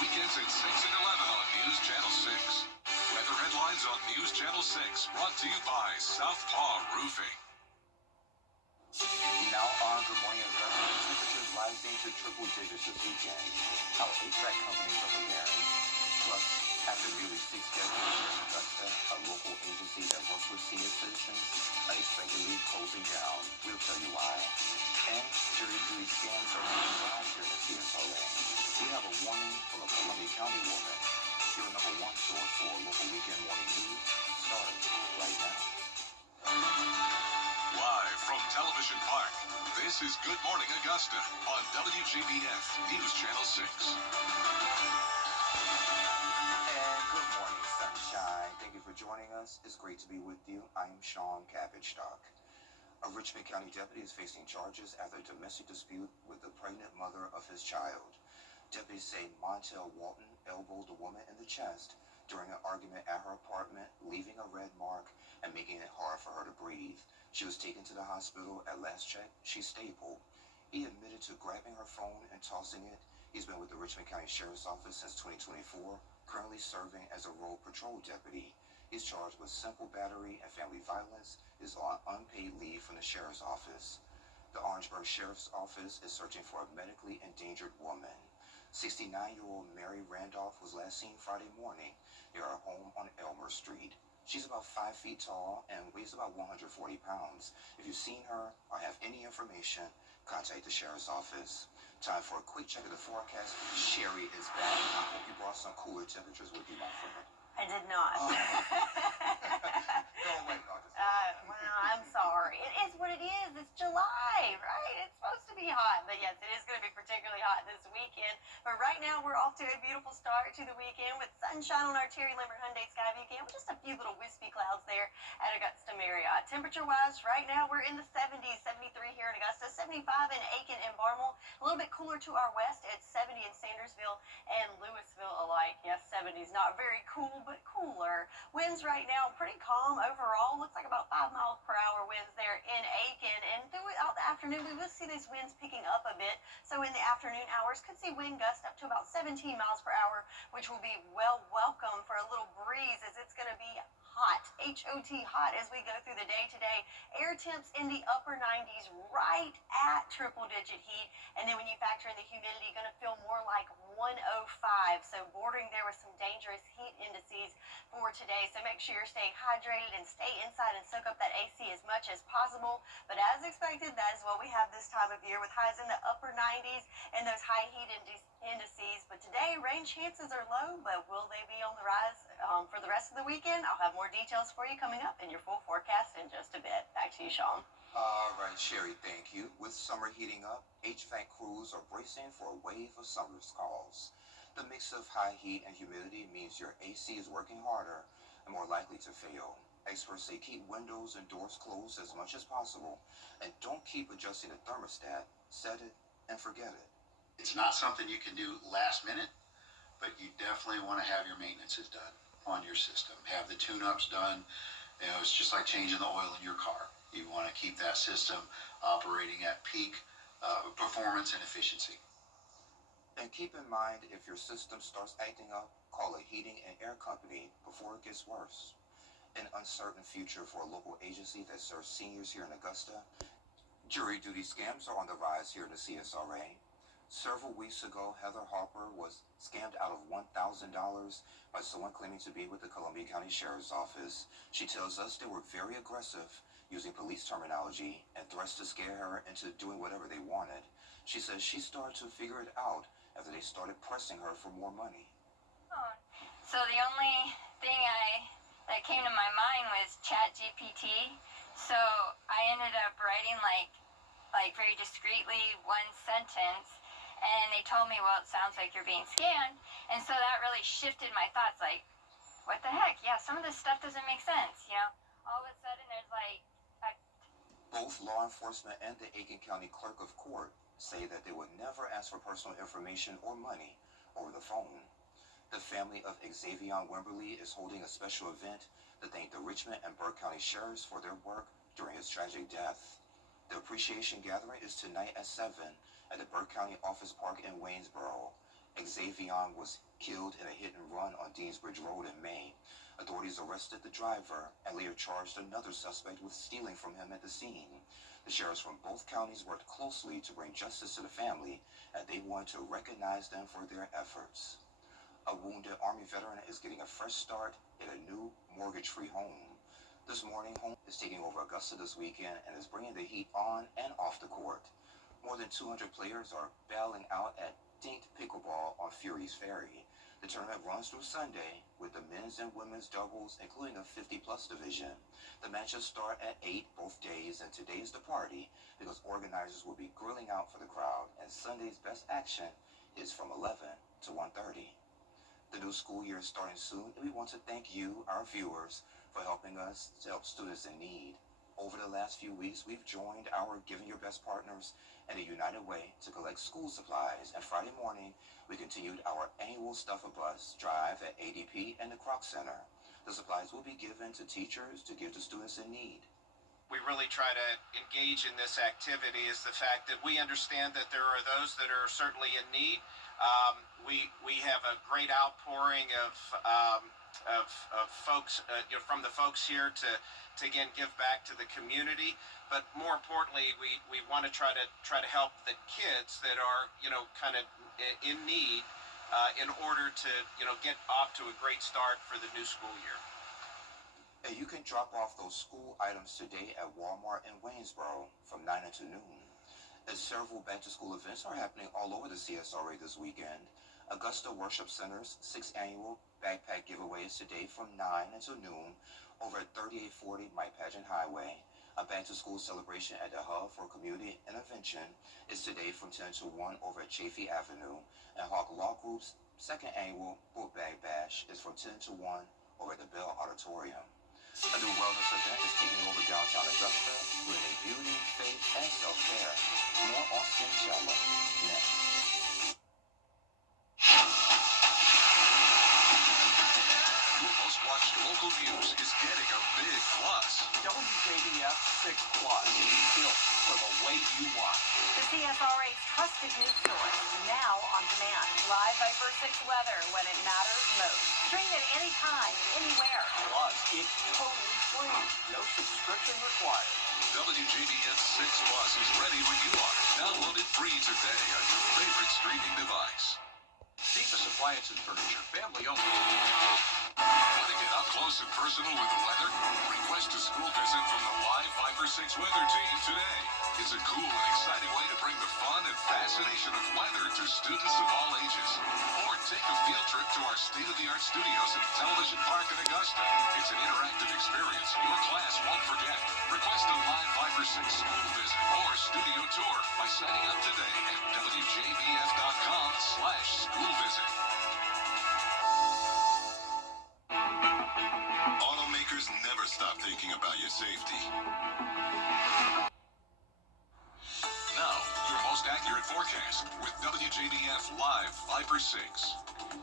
Weekends at 6 and 11 on News Channel 6. Weather headlines on News Channel 6, brought to you by Southpaw Roofing. Now on Good Morning Augusta, temperatures rising to triple digits this weekend. How HVAC companies are preparing. Plus, after nearly 6 decades in Augusta, a local agency that works with senior citizens unexpectedly closing down. We'll tell you why. And jury duty scams are being rise here in the CSRA. We have a warning from a Columbia County woman. Your number one source for local weekend morning news starts right now. Live from Television Park, this is Good Morning Augusta on WJBF News Channel 6. And good morning, sunshine. Thank you for joining us. It's great to be with you. I'm Sean Cabbage-Stock. A Richmond County deputy is facing charges after a domestic dispute with the pregnant mother of his child. Deputies say Montel Walton elbowed the woman in the chest during an argument at her apartment, leaving a red mark and making it hard for her to breathe. She was taken to the hospital. At last check, she's stable. He admitted to grabbing her phone and tossing it. He's been with the Richmond County Sheriff's Office since 2024, currently serving as a road patrol deputy. He's charged with simple battery and family violence, is on unpaid leave from the Sheriff's Office. The Orangeburg Sheriff's Office is searching for a medically endangered woman. 69-year-old Mary Randolph was last seen Friday morning near her home on Elmer Street. She's about 5 feet tall and weighs about 140 pounds. If you've seen her or have any information, contact the Sheriff's Office. Time for a quick check of the forecast. Sherry is back. I hope you brought some cooler temperatures with you, my friend. I did not. Oh. Go away, Dr. Well, I'm sorry. It is what it is. It's July, right? It's supposed to be hot. But yes, it is going to be particularly hot this weekend. But right now, we're off to a beautiful start to the weekend with sunshine on our Terry Lambert Hyundai Skyview Cam with just a few little wispy clouds there at Augusta Marriott. Temperature-wise, right now, we're in the 70s, 73 here in Augusta, 75 in Aiken and Barmel. A little bit cooler to our west at 70 in Sandersville and Louisville alike. Yes, 70s. Not very cool, but cooler. Winds right now pretty calm overall. Looks like about 5 miles per hour winds there in Aiken. And throughout the afternoon, we will see these winds picking up a bit. So in the afternoon hours, could see wind gusts up to about 17 miles per hour, which will be welcome for a little breeze as it's going to be hot, H-O-T hot as we go through the day today. Air temps in the upper 90s, right at triple digit heat. And then when you factor in the humidity, going to feel more like 105. So bordering there with some dangerous heat indices for today. So make sure you're staying hydrated and stay inside and soak up that AC as much as possible. But as expected, that is what we have this time of year with highs in the upper 90s and those high heat indices. But today, rain chances are low, but will they be on the rise for the rest of the weekend? I'll have more details for you coming up in your full forecast in just a bit. Back to you, Sean. All right, Sherry, thank you. With summer heating up, HVAC crews are bracing for a wave of summer calls. The mix of high heat and humidity means your AC is working harder and more likely to fail. Experts say keep windows and doors closed as much as possible, and don't keep adjusting the thermostat. Set it and forget it. It's not something you can do last minute, but you definitely want to have your maintenances done on your system. Have the tune-ups done. You know, it's just like changing the oil in your car. You want to keep that system operating at peak performance and efficiency. And keep in mind, if your system starts acting up, call a heating and air company before it gets worse. An uncertain future for a local agency that serves seniors here in Augusta. Jury duty scams are on the rise here in the CSRA. Several weeks ago, Heather Harper was scammed out of $1,000 by someone claiming to be with the Columbia County Sheriff's Office. She tells us they were very aggressive, using police terminology and threats to scare her into doing whatever they wanted. She says she started to figure it out after they started pressing her for more money. So the only thing that came to my mind was ChatGPT. So I ended up writing like very discreetly one sentence. And they told me, well, it sounds like you're being scammed. And so that really shifted my thoughts, like, what the heck? Yeah, some of this stuff doesn't make sense, you know? All of a sudden, there's like... Both law enforcement and the Aiken County Clerk of Court say that they would never ask for personal information or money over the phone. The family of Xavier Wimberly is holding a special event to thank the Richmond and Burke County Sheriffs for their work during his tragic death. The appreciation gathering is tonight at 7 at the Burke County Office Park in Waynesboro. Xavion was killed in a hit and run on Deansbridge Road in May. Authorities arrested the driver and later charged another suspect with stealing from him at the scene. The sheriffs from both counties worked closely to bring justice to the family, and they wanted to recognize them for their efforts. A wounded Army veteran is getting a fresh start in a new mortgage-free home. This morning, home is taking over Augusta this weekend and is bringing the heat on and off the court. More than 200 players are battling out at Dinked Pickleball on Fury's Ferry. The tournament runs through Sunday with the men's and women's doubles, including a 50-plus division. The matches start at 8 both days, and today is the party because organizers will be grilling out for the crowd, and Sunday's best action is from 11 to 1:30. The new school year is starting soon, and we want to thank you, our viewers, for helping us to help students in need. Over the last few weeks, we've joined our Giving Your Best partners in a united way to collect school supplies, and Friday morning, we continued our annual Stuff a Bus drive at ADP and the Kroc Center. The supplies will be given to teachers to give to students in need. We really try to engage in this activity is the fact that we understand that there are those that are certainly in need. We have a great outpouring of folks, from the folks here to again give back to the community. But more importantly, we want to try to help the kids that are kind of in need in order to get off to a great start for the new school year. And you can drop off those school items today at Walmart in Waynesboro from 9 until noon. And several back-to-school events are happening all over the CSRA this weekend. Augusta Worship Center's 6th annual backpack giveaway is today from 9 until noon over at 3840 Mike Pageant Highway. A back-to-school celebration at the Hub for Community Intervention is today from 10 to 1 over at Chafee Avenue. And Hawk Law Group's 2nd annual Book Bag Bash is from 10 to 1 over at the Bell Auditorium. A new wellness event is taking over downtown Augusta, bringing beauty, faith, and self-care. More on Skinchella next. Your most watched local news is getting a big plus. WJBF 6 Plus, built for the way you want. The CSRA's trusted news source, now on demand. Live Viper 6 weather when it matters most. Stream it anytime, anywhere. Plus, it's totally free. No subscription required. WJBF 6 Plus is ready when you are. Download it free today on your favorite streaming device. Deepest Appliance and Furniture, family owned. Want to get up close and personal with the weather? Request a school visit from the live Viper 6 weather team today. It's a cool and exciting way to bring the fun and fascination of weather to students of all ages. Or take a field trip to our state-of-the-art studios at Television Park in Augusta. It's an interactive experience your class won't forget. Request a live Viper 6 school visit or studio tour by signing up today at WJBF.com/school-visit. Automakers never stop thinking about your safety. Now, your most accurate forecast with WJBF Live Viper 6.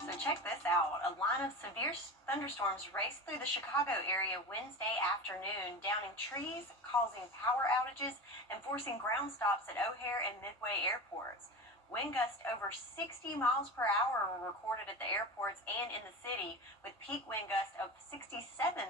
So check this out. A line of severe thunderstorms raced through the Chicago area Wednesday afternoon, downing trees, causing power outages, and forcing ground stops at O'Hare and Midway airports. Wind gusts over 60 miles per hour were recorded at the airports and in the city, with peak wind gusts of 67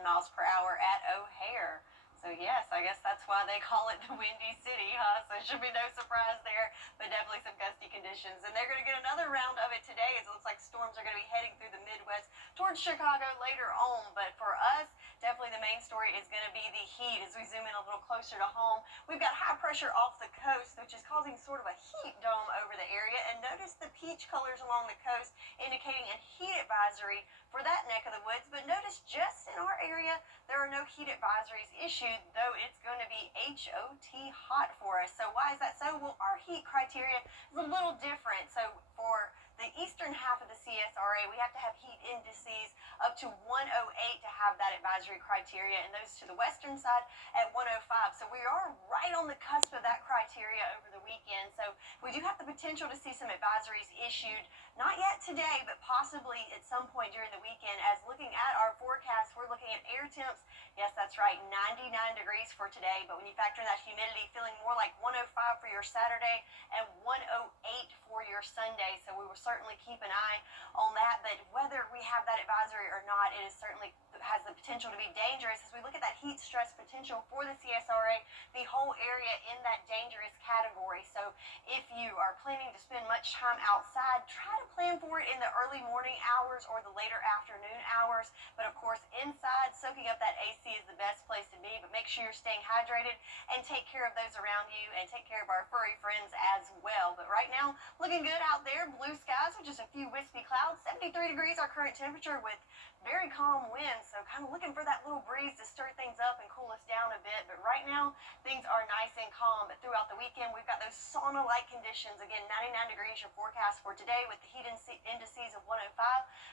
miles per hour at O'Hare. So yes, I guess that's why they call it the Windy City, huh? So it should be no surprise there, but definitely some gusty conditions. And they're going to get another round of it today, as it looks like storms are going to be heading through the Midwest towards Chicago later on. But for us, definitely the main story is going to be the heat as we zoom in a little closer to home. We've got high pressure off the coast, which is causing sort of a heat dome over the area. And notice the peach colors along the coast indicating a heat advisory for that neck of the woods. But notice just in our area, there are no heat advisories issued, though it's going to be HOT hot for us. So why is that so? Well, our heat criteria is a little different. So for the eastern half of the CSRA, we have to have heat indices up to 108 to have that advisory criteria, and those to the western side at 105. So we are right on the cusp of that criteria over the weekend. So we do have the potential to see some advisories issued, not yet today, but possibly at some point during the weekend. As looking at our forecast, we're looking at air temps. Yes, that's right, 99 degrees for today, but when you factor in that humidity, feeling more like 105 for your Saturday and 108 for your your Sunday. So we will certainly keep an eye on that. But whether we have that advisory or not, it is certainly has the potential to be dangerous. As we look at that heat stress potential for the CSRA, the whole area in that dangerous category. So if you are planning to spend much time outside, try to plan for it in the early morning hours or the later afternoon hours. But of course, inside, soaking up that AC is the best place to be. But make sure you're staying hydrated and take care of those around you and take care of our furry friends as well. But right now, looking good out there. Blue skies with just a few wispy clouds. 73 degrees our current temperature with very calm winds. So kind of looking for that little breeze to stir things up and cool us down a bit. But right now, things are nice and calm. But throughout the weekend, we've got those sauna-like conditions. Again, 99 degrees your forecast for today with the heat indices of 105.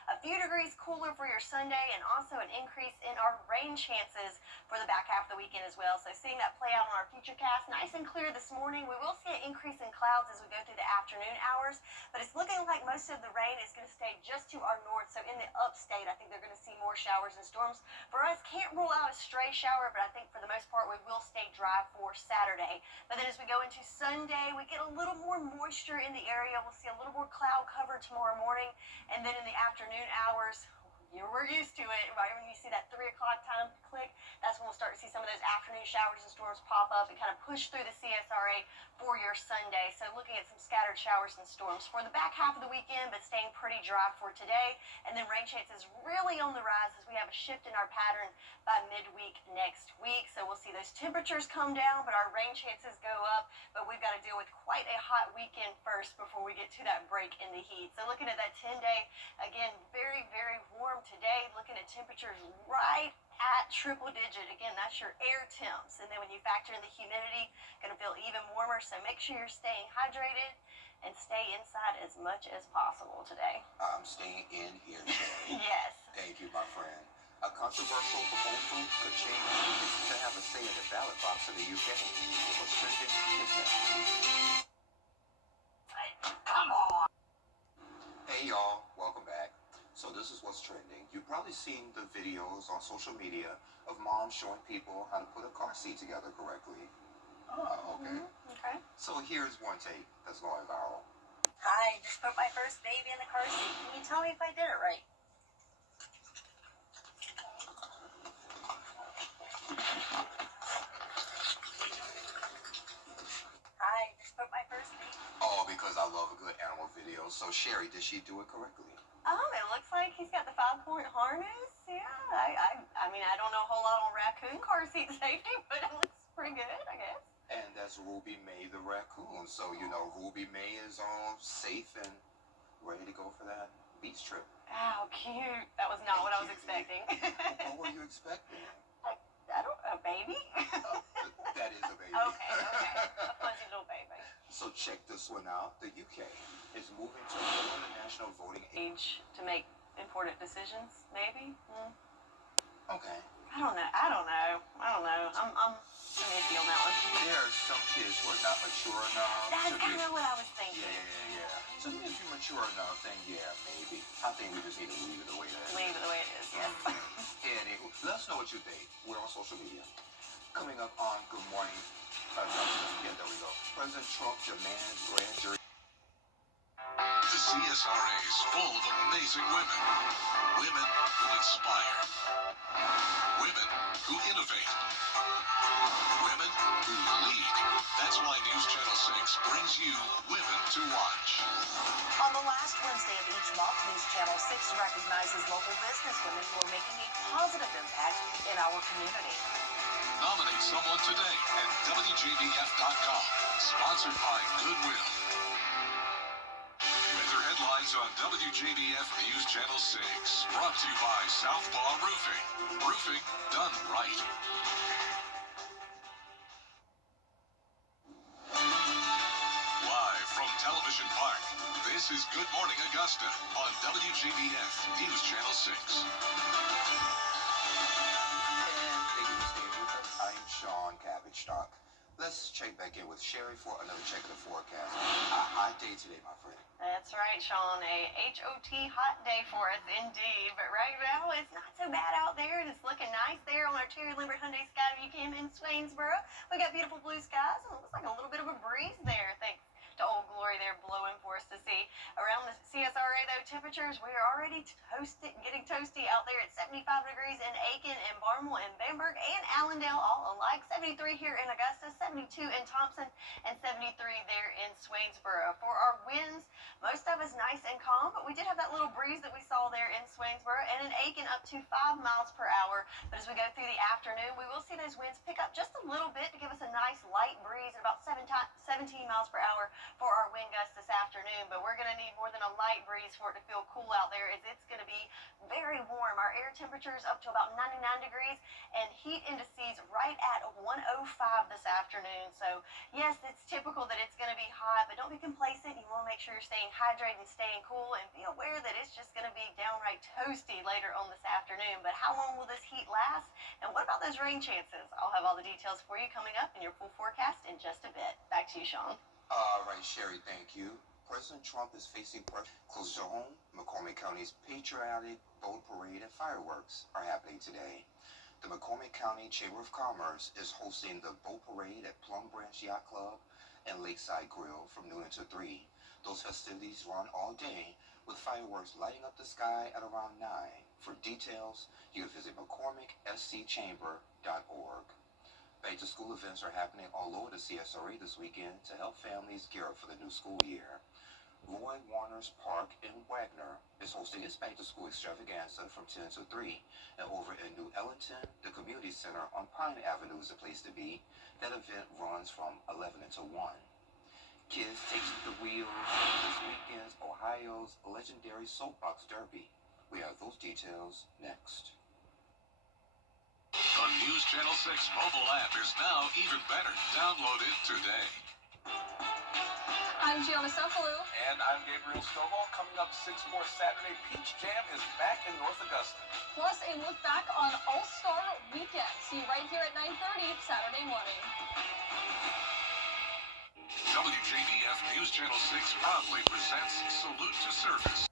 A few degrees cooler for your Sunday, and also an increase in our rain chances for the back half of the weekend as well. So seeing that play out on our futurecast, nice and clear this morning. We will see an increase in clouds as we go through the afternoon hours, but it's looking like most of the rain is going to stay just to our north. So in the upstate, I think they're going to see more showers and storms. For us, can't rule out a stray shower, but I think for the most part, we will stay dry for Saturday. But then as we go into Sunday, we get a little more moisture in the area. We'll see a little more cloud cover tomorrow morning, and then in the afternoon hours, we're used to it. Right when you see that 3 o'clock time click, that's when we'll start to see some of those afternoon showers and storms pop up and kind of push through the CSRA for your Sunday. So looking at some scattered showers and storms for the back half of the weekend, but staying pretty dry for today. And then rain chances really on the rise as we have a shift in our pattern by midweek next week. So we'll see those temperatures come down, but our rain chances go up. But we've got to deal with quite a hot weekend first before we get to that break in the heat. So looking at that 10-day, again, very, very warm today. Looking at temperatures right at triple digit. Again, that's your air temps. And then when you factor in the humidity, going to feel even warmer. So make sure you're staying hydrated and stay inside as much as possible today. I'm staying in here today. Yes. Thank you, my friend. A controversial proposal could change who to have a say in the ballot box in the UK. What's trending is next. Come on. Hey y'all, welcome back. So this is what's trending. You've probably seen the videos on social media of moms showing people how to put a car seat together correctly. Oh, okay. Okay. So here's one take that's going viral. I just put my first baby in the car seat. Can you tell me if I did it right? I just put my first baby. Oh, because I love a good animal video. So Sherry, did she do it correctly? It looks like he's got the 5-point harness. Yeah, I mean, I don't know a whole lot on raccoon car seat safety, but it looks pretty good, I guess. And that's Ruby May the raccoon. So, you know, Ruby May is all safe and ready to go for that beach trip. Oh, cute. That was not what I was expecting. What were you expecting? I don't, a baby? That is a baby. Okay. A fuzzy little baby. So check this one out. The UK is moving to lower the national voting age. Age to make important decisions, maybe? Okay. I don't know. I'm iffy on that one. There are some kids who are not mature enough. That's to kind be- of what I was thinking. Yeah. So if you're mature enough, then yeah, maybe. I think we just need to leave it the way that it is. Leave it the way it is, yes. Anywho, let us know what you think. We're on social media. Coming up on Good Morning. Yeah, there we go. President Trump demands grand jury. The CSRA is full of amazing women. Women who inspire. Women who innovate. Women who lead. That's why News Channel 6 brings you Women to Watch. On the last Wednesday of each month, News Channel 6 recognizes local businesswomen who are making a positive impact in our community. Nominate someone today at WJBF.com. Sponsored by Goodwill. Weather headlines on WJBF News Channel 6. Brought to you by Southpaw Roofing. Roofing done right. Live from Television Park, this is Good Morning Augusta on WJBF News Channel 6. And thank you for staying with us. I'm Sean Cabbage Stock. Let's check back in with Sherry for another check of the forecast. A hot day today, my friend. That's right, Sean. A HOT hot day for us indeed. But right now, it's not so bad out there. It's looking nice there on our Terry Lambert Hyundai Skyview Cam in Swainsboro. We got beautiful blue skies and it looks like a little bit of a breeze there. Thanks to Old Glory there blowing for us to see. Around the CSRA, though, temperatures, we are already getting toasty out there at 75 degrees in Aiken and Barnwell and Bamberg and Allendale, all alike. 73 here in Augusta, 72 in Thompson, and 73 there in Swainsboro. For our winds, most of us nice and calm, but we did have that little breeze that we saw there in Swainsboro and in Aiken up to 5 miles per hour. But as we go through the afternoon, we will see those winds pick up just a little bit to give us a nice light breeze at about 17 miles per hour for our wind gusts this afternoon. But we're going to need more than a light breeze for it to feel cool out there, as it's going to be very warm. Our air temperature is up to about 99 degrees and heat indices right at 105 this afternoon. So yes, it's typical that it's going to be hot, but don't be complacent. You want to make sure you're staying hydrated and staying cool, and be aware that it's just going to be downright toasty later on this afternoon. But how long will this heat last? And what about those rain chances? I'll have all the details for you coming up in your full forecast in just a bit. Back to you, Sean. All right, Sherry, thank you. President Trump is facing pressure close to home. McCormick County's patriotic boat parade and fireworks are happening today. The McCormick County Chamber of Commerce is hosting the boat parade at Plum Branch Yacht Club and Lakeside Grill from noon until 3. Those festivities run all day, with fireworks lighting up the sky at around 9. For details, you can visit mccormickscchamber.org. Back-to-school events are happening all over the CSRA this weekend to help families gear up for the new school year. Roy Warner's Park in Wagner is hosting its back-to-school extravaganza from 10 to 3. And over in New Ellington, the community center on Pine Avenue is the place to be. That event runs from 11 until 1. Kids take the wheels of this weekend's Ohio's legendary soapbox derby. We have those details next. The News Channel 6 mobile app is now even better. Download it today. I'm Gianna Cephalou. And I'm Gabriel Stovall. Coming up 6 more Saturday, Peach Jam is back in North Augusta. Plus, a look back on All-Star Weekend. See you right here at 9:30 Saturday morning. WJBF News Channel 6 proudly presents Salute to Service.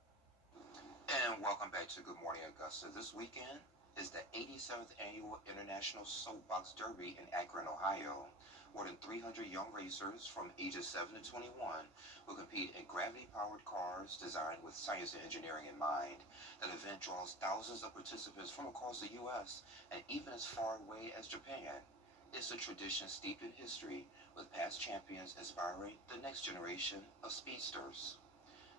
And welcome back to Good Morning Augusta. This weekend is the 87th Annual International Soapbox Derby in Akron, Ohio. More than 300 young racers from ages 7 to 21 will compete in gravity-powered cars designed with science and engineering in mind. That event draws thousands of participants from across the U.S. and even as far away as Japan. It's a tradition steeped in history, with past champions inspiring the next generation of speedsters.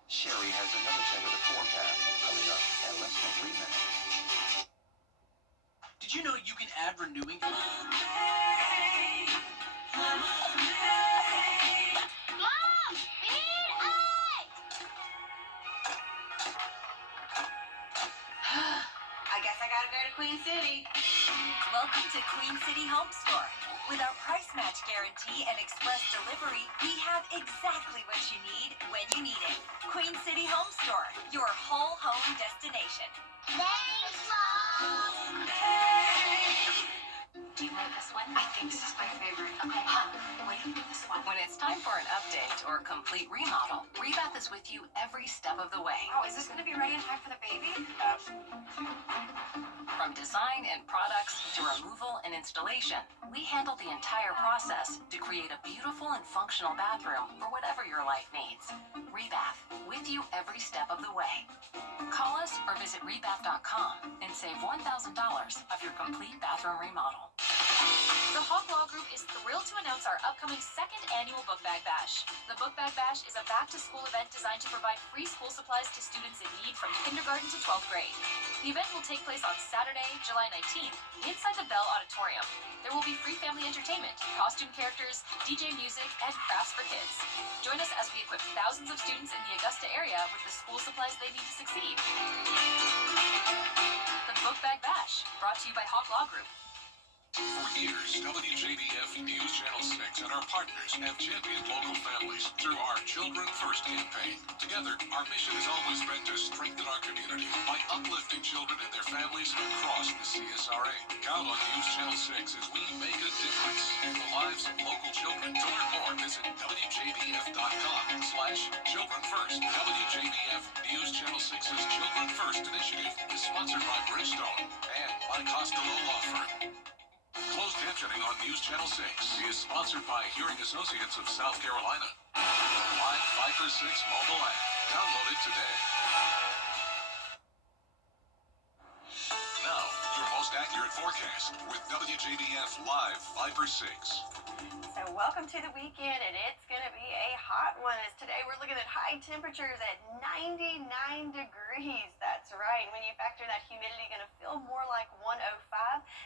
Sherry has another check of the forecast coming up in less than 3 minutes. Did you know you can add renewing? Mom, we need ice! I guess I gotta go to Queen City. Welcome to Queen City Home Store. With our price match guarantee and express delivery, we have exactly what you need when you need it. Queen City Home Store, your whole home destination. Thanks, Mom! Do you like this one? I think this is my favorite. Okay, what do you think this one? When it's time for an update or a complete remodel, Rebath is with you every step of the way. Oh, is this going to be ready in time for the baby? From design and products to removal and installation, we handle the entire process to create a beautiful and functional bathroom for whatever your life needs. Rebath, with you every step of the way. Call us or visit rebath.com and save $1,000 off your complete bathroom remodel. The Hawk Law Group is thrilled to announce our upcoming second annual Book Bag Bash. The Book Bag Bash is a back-to-school event designed to provide free school supplies to students in need from kindergarten to 12th grade. The event will take place on Saturday, July 19th, inside the Bell Auditorium. There will be free family entertainment, costume characters, DJ music, and crafts for kids. Join us as we equip thousands of students in the Augusta area with the school supplies they need to succeed. The Book Bag Bash, brought to you by Hawk Law Group. For years, WJBF News Channel 6 and our partners have championed local families through our Children First campaign. Together, our mission has always been to strengthen our community by uplifting children and their families across the CSRA. Count on News Channel 6 as we make a difference in the lives of local children. To learn more, visit WJBF.com/Children First. WJBF News Channel 6's Children First initiative is sponsored by Bridgestone and by Costello Law Firm. Closed captioning on News Channel 6 is sponsored by Hearing Associates of South Carolina. Viper 6 mobile app. Download it today. Now, your most accurate forecast with WJBF Live Viper 6. So welcome to the weekend, and it's going to be a hot one. As today we're looking at high temperatures at 99 degrees. That's right. When you factor that humidity, going to feel more like 105.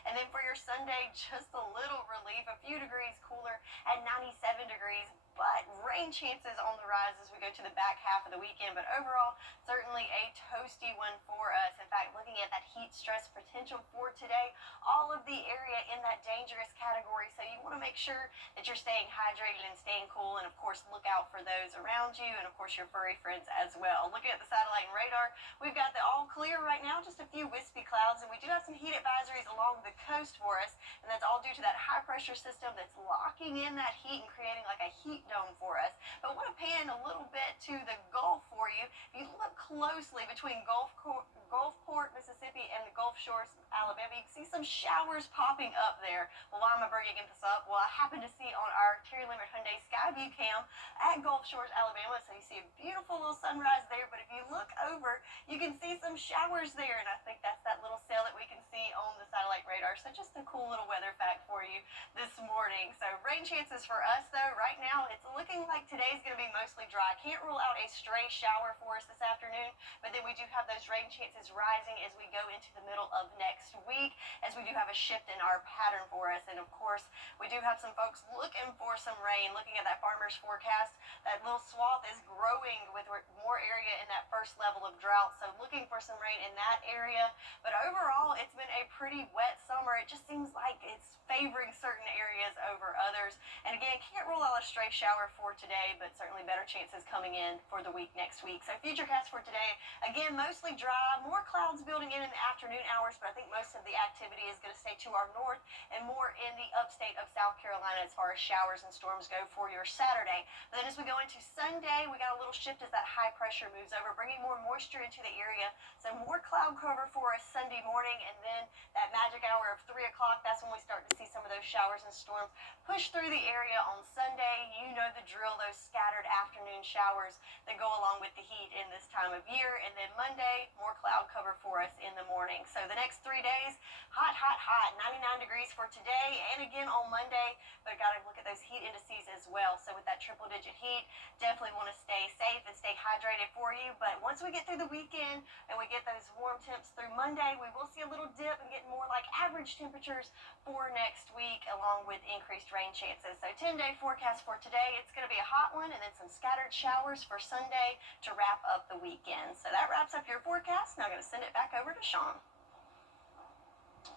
And then for your Sunday, just a little relief, a few degrees cooler at 97 degrees. But rain chances on the rise as we go to the back half of the weekend. But overall, certainly a toasty one for us. In fact, looking at that heat stress potential for today, all of the area in that dangerous category. So you want to make sure that you're staying hydrated and staying cool. And of course, look out for those around you and of course your furry friends as well. Looking at the satellite and radar, we've got the all clear right now, just a few wispy clouds. And we do have some heat advisories along the coast for us. And that's all due to that high pressure system that's locking in that heat and creating like a heat dome for us. But I want to pan a little bit to the Gulf for you. If you look closely between Gulfport, Mississippi and the Gulf Shores, Alabama, you can see some showers popping up there. Well, why am I bringing this up? Well, I happen to see on our Terry Limerick Hyundai Skyview cam at Gulf Shores, Alabama, so you see a beautiful little sunrise there. But if you look over, you can see some showers there, and I think that's that little sail that we can see on the satellite radar. So just a cool little weather fact for you this morning. So rain chances for us, though, right now, it's looking like today's going to be mostly dry. Can't rule out a stray shower for us this afternoon, but then we do have those rain chances rising as we go into the middle of next week, as we do have a shift in our pattern for us. And of course, we do have some folks looking for some rain. Looking at that farmer's forecast, that little swath is growing with more area in that first level of drought. So looking for some rain in that area. But overall, it's been a pretty wet summer. It just seems like it's favoring certain areas over others. And again, can't rule out a stray shower for today, but certainly better chances coming in for the week next week. So futurecast for today, again, mostly dry, more clouds building in the afternoon hours, but I think most of the activity is going to stay to our north and more in the upstate of South Carolina as far as showers and storms go for your Saturday. But then as we go into Sunday, we got a little shift as that high pressure moves over, bringing more moisture into the area. So more cloud cover for us Sunday morning, and then that magic hour of 3 o'clock, that's when we start to see some of those showers and storms push through the area on Sunday. You know the drill, those scattered afternoon showers that go along with the heat in this time of year. And then Monday, more cloud cover for us in the morning. So the next 3 days, hot, hot, hot. 99 degrees for today and again on Monday. But got to look at those heat indices as well. So with that triple digit heat, definitely want to stay safe and stay hydrated for you. But once we get through the weekend and we get those warm temps through Monday, we will see a little dip and get more like average temperatures for next week, along with increased rain chances. So 10-day forecast for today, it's going to be a hot one and then some scattered showers for Sunday to wrap up the weekend. So that wraps up your forecast. Now I'm going to send it back over to Sean.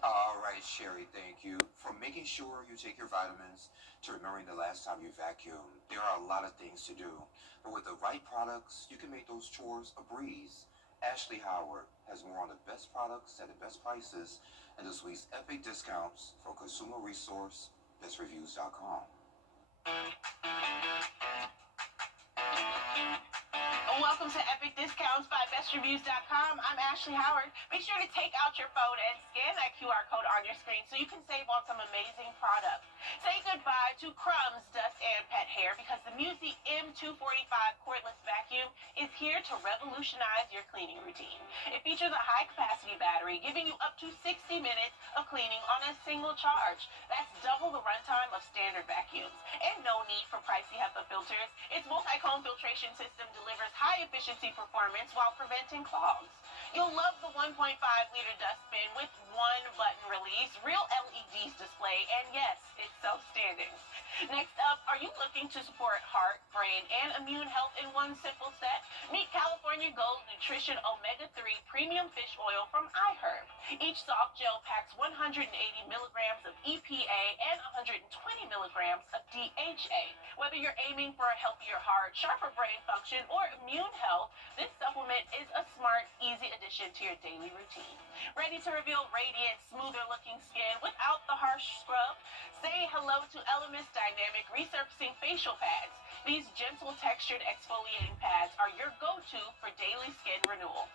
All right, Sherry, thank you for making sure you take your vitamins, to remembering the last time you vacuumed. There are a lot of things to do, but with the right products, you can make those chores a breeze. Ashley Howard has more on the best products at the best prices and this week's epic discounts from consumer resource bestreviews.com. Welcome to Epic Discounts by BestReviews.com. I'm Ashley Howard. Make sure to take out your phone and scan that QR code on your screen so you can save on some amazing products. Say goodbye to crumbs, dust, and pet hair because the Musi M245 cordless vacuum is here to revolutionize your cleaning routine. It features a high-capacity battery giving you up to 60 minutes of cleaning on a single charge. That's double the runtime of standard vacuums. And no need for pricey HEPA filters. Its multi-cone filtration system delivers high-efficiency performance while preventing clogs. You'll love the 1.5-liter dustbin with one button release, real LEDs display, and yes, it's self-standing. Next up, are you looking to support heart, brain, and immune health in one simple set? Meet California Gold Nutrition Omega-3 Premium Fish Oil from iHerb. Each soft gel packs 180 milligrams of EPA and 120 milligrams of DHA. Whether you're aiming for a healthier heart, sharper brain function, or immune health, this supplement is a smart, easy addition to your daily routine. Ready to reveal radiant, smoother-looking skin without the harsh scrub? Say hello to Elemis Dynamic Resurfacing Facial Pads. These gentle, textured exfoliating pads are your go-to for daily skin renewal,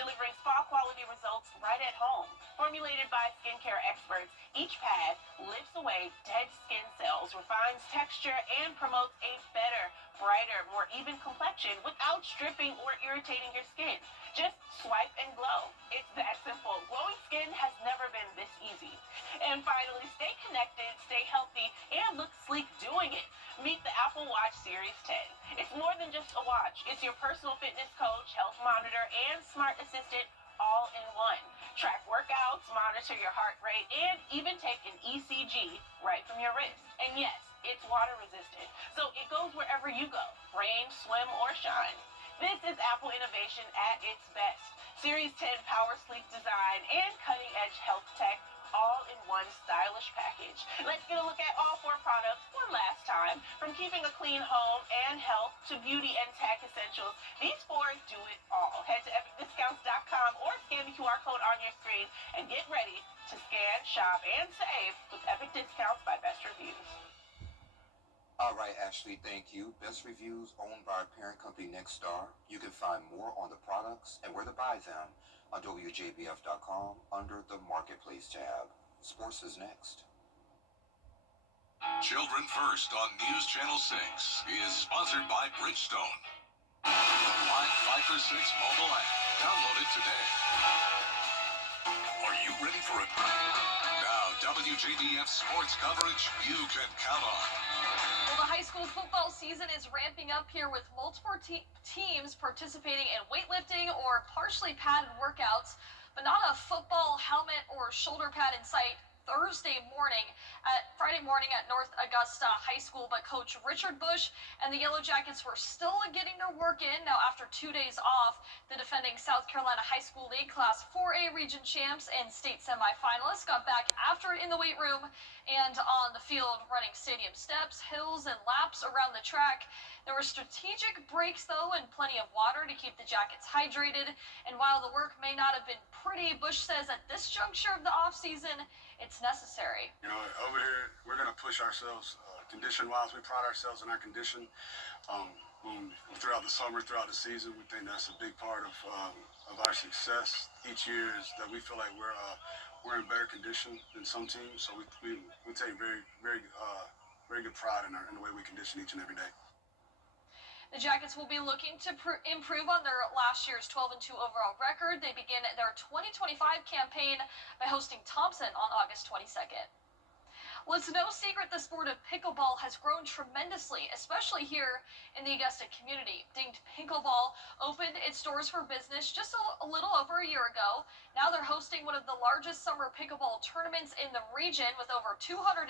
delivering spa-quality results right at home. Formulated by skincare experts, each pad lifts away dead skin cells, refines texture, and promotes a better, brighter, more even complexion without stripping or irritating your skin. Just swipe and glow. It's that simple. Glowing skin has never been this easy. And finally, stay connected, stay healthy, and look sleek doing it. Meet the Apple Watch Series 10. It's more than just a watch. It's your personal fitness coach, health monitor, and smart assistant all in one. Track workouts, monitor your heart rate, and even take an ECG right from your wrist. And yes, it's water resistant, so it goes wherever you go, rain, swim, or shine. This is Apple innovation at its best. Series 10 power sleek design and cutting-edge health tech all in one stylish package. Let's get a look at all 4 products one last time. From keeping a clean home and health to beauty and tech essentials, these 4 do it all. Head to epicdiscounts.com or scan the QR code on your screen and get ready to scan, shop, and save with Epic Discounts by Best Reviews. All right, Ashley, thank you. Best Reviews, owned by our parent company Nexstar. You can find more on the products and where to buy them on WJBF.com under the Marketplace tab. Sports is next. Children First on News Channel 6 is sponsored by Bridgestone. The Live 5 for 6 mobile app. Download it today. Are you ready for it? Now, WJBF sports coverage you can count on. Well, the high school football season is ramping up here with multiple teams participating in weightlifting or partially padded workouts, but not a football helmet or shoulder pad in sight Friday morning at North Augusta High School, but Coach Richard Bush and the Yellow Jackets were still getting their work in. Now, after 2 days off, the defending South Carolina High School League Class 4A region champs and state semifinalists got back after it in the weight room and on the field, running stadium steps, hills, and laps around the track. There were strategic breaks, though, and plenty of water to keep the Jackets hydrated. And while the work may not have been pretty, Bush says at this juncture of the offseason, it's necessary. You know, over here, we're going to push ourselves condition-wise. We pride ourselves in our condition. Throughout the summer, throughout the season, we think that's a big part of our success each year is that we feel like we're in better condition than some teams. So we take very good pride in the way we condition each and every day. The Jackets will be looking to improve on their last year's 12-2 overall record. They begin their 2025 campaign by hosting Thompson on August 22nd. Well, it's no secret the sport of pickleball has grown tremendously, especially here in the Augusta community. Dinged Pickleball opened its doors for business just a little over a year ago. Now they're hosting one of the largest summer pickleball tournaments in the region with over 219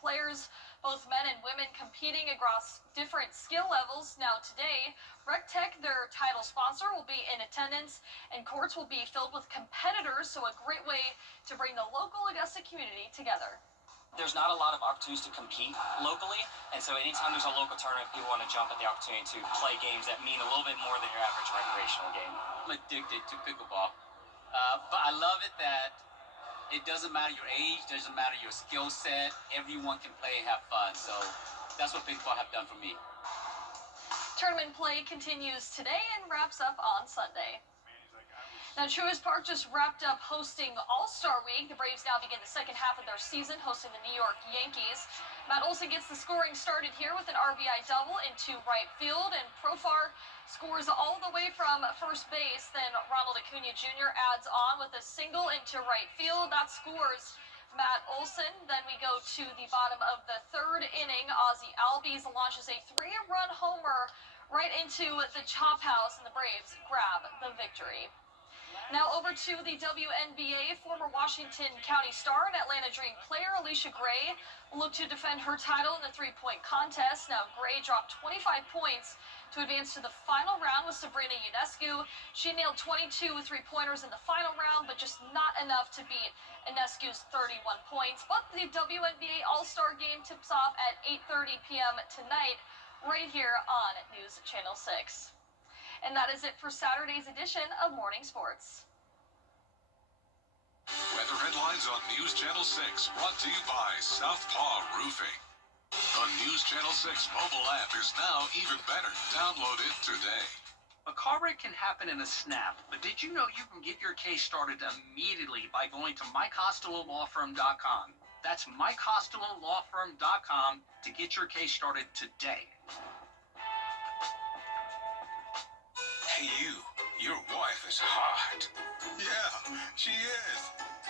players, both men and women competing across different skill levels. Now today, RecTech, their title sponsor, will be in attendance and courts will be filled with competitors, so a great way to bring the local Augusta community together. There's not a lot of opportunities to compete locally, and so anytime there's a local tournament, people want to jump at the opportunity to play games that mean a little bit more than your average recreational game. I'm addicted to pickleball, but I love it that it doesn't matter your age, doesn't matter your skill set, everyone can play and have fun, so that's what pickleball have done for me. Tournament play continues today and wraps up on Sunday. Now, Truist Park just wrapped up hosting All-Star Week. The Braves now begin the second half of their season hosting the New York Yankees. Matt Olson gets the scoring started here with an RBI double into right field, and Profar scores all the way from first base. Then Ronald Acuna Jr. adds on with a single into right field. That scores Matt Olson. Then we go to the bottom of the third inning. Ozzie Albies launches a 3-run homer right into the chop house, and the Braves grab the victory. Now over to the WNBA. Former Washington County Star and Atlanta Dream player Alicia Gray will look to defend her title in the three-point contest. Now, Gray dropped 25 points to advance to the final round with Sabrina Ionescu. She nailed 22 three-pointers in the final round, but just not enough to beat Ionescu's 31 points. But the WNBA All-Star Game tips off at 8:30 p.m. tonight, right here on News Channel 6. And that is it for Saturday's edition of Morning Sports. Weather headlines on News Channel 6, brought to you by Southpaw Roofing. The News Channel 6 mobile app is now even better. Download it today. A car wreck can happen in a snap, but did you know you can get your case started immediately by going to MikeCostelloLawFirm.com? That's MikeCostelloLawFirm.com to get your case started today. Hey, your wife is hot. Yeah, she is.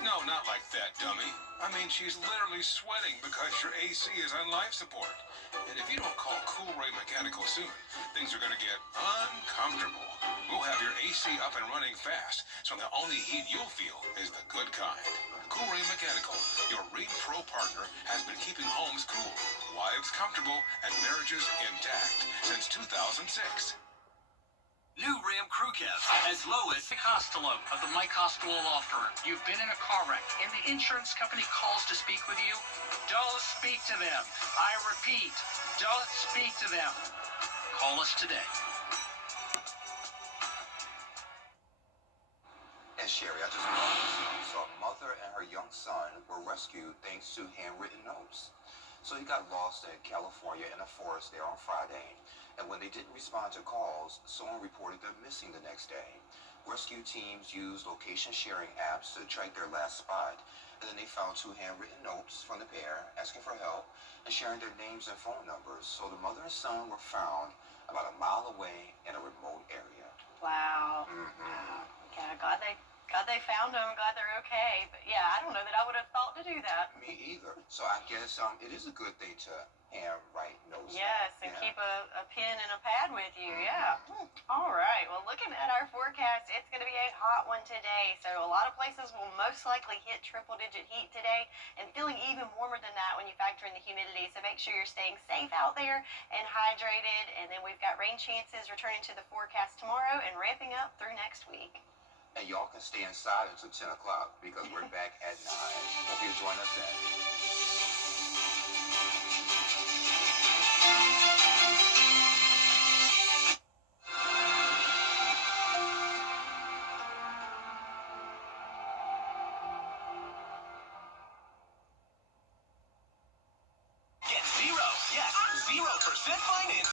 No, not like that, dummy. I mean, she's literally sweating because your AC is on life support. And if you don't call Cool Ray Mechanical soon, things are going to get uncomfortable. We'll have your AC up and running fast, so the only heat you'll feel is the good kind. Cool Ray Mechanical, your Ring Pro partner, has been keeping homes cool, wives comfortable, and marriages intact since 2006. New Ram Crew Cab, as low as Mike Costello of the Mike Costello Law Firm. You've been in a car wreck and the insurance company calls to speak with you? Don't speak to them. I repeat, don't speak to them. Call us today. And Sherry, I just brought this news. So a mother and her young son were rescued thanks to handwritten notes. So he got lost in California in a forest there on Friday. And when they didn't respond to calls, someone reported them missing the next day. Rescue teams used location sharing apps to track their last spot. And then they found 2 handwritten notes from the pair asking for help and sharing their names and phone numbers. So the mother and son were found about a mile away in a remote area. Wow. Mm-hmm. Yeah, glad they found them. Glad they're okay. But yeah, I don't know that I would have thought to do that. Me either. So I guess it is a good thing to handwrite notes. Yes, and keep a pen and a pad with you. Yeah. All right. Well, looking at our forecast, it's going to be a hot one today. So a lot of places will most likely hit triple-digit heat today, and feeling even warmer than that when you factor in the humidity. So make sure you're staying safe out there and hydrated. And then we've got rain chances returning to the forecast tomorrow and ramping up through next week. And y'all can stay inside until 10 o'clock because we're back at 9. Hope you join us then. Get 0% finance.